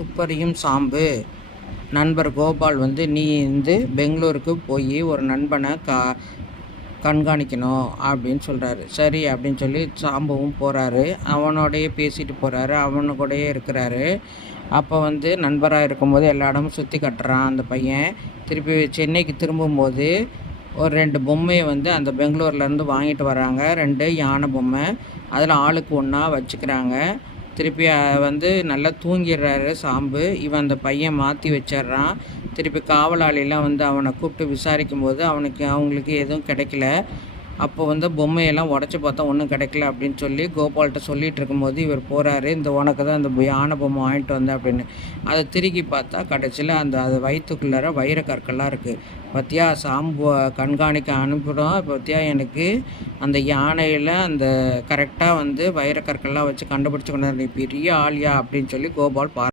துப்பறியும் சாம்பு. நண்பர் கோபால் வந்து நீ வந்து பெங்களூருக்கு போய் ஒரு நண்பனை கா கண்காணிக்கணும் அப்படின்னு சொல்கிறாரு சரி அப்படின்னு சொல்லி சாம்பவும் போகிறாரு அவனோடையே பேசிட்டு போகிறாரு அவனு கூடயே இருக்கிறாரு. அப்போ வந்து நண்பராக இருக்கும்போது எல்லா இடமும் சுற்றி கட்டுறான் அந்த பையன். திருப்பி சென்னைக்கு திரும்பும்போது ஒரு ரெண்டு பொம்மையை வந்து அந்த பெங்களூர்லேருந்து வாங்கிட்டு வராங்க. ரெண்டு யானை பொம்மை. அதில் ஆளுக்கு ஒன்றா வச்சுக்கிறாங்க. திருப்பி வந்து நல்லா தூங்கிடுறாரு சாம்பு. இவன் அந்த பையன் மாற்றி வச்சிடுறான். திருப்பி காவலாளிலாம் வந்து அவனை கூப்பிட்டு விசாரிக்கும் போது அவனுக்கு அவங்களுக்கு எதுவும் கிடைக்கல. அப்போ வந்து பொம்மையெல்லாம் உடச்சி பார்த்தா ஒன்றும் கிடைக்கல அப்படின்னு சொல்லி கோபால்கிட்ட சொல்லிகிட்டு இருக்கும்போது இவர் போகிறாரு இந்த உனக்கு தான் இந்த யானை பொம்மை வாங்கிட்டு வந்தேன் அப்படின்னு. அதை திருக்கி பார்த்தா கடைசியில் அந்த அது வயிற்றுக்குள்ளார வைர கற்கள்லாம் இருக்குது பத்தியா சாம்பு கண்காணிக்க அனுப்புகிறோம் பத்தியா எனக்கு அந்த யானையில் அந்த கரெக்டாக வந்து வைர கற்கள்லாம் வச்சு கண்டுபிடிச்சி கொண்டு நீ பெரிய ஆளியா அப்படின்னு சொல்லி கோபால் பா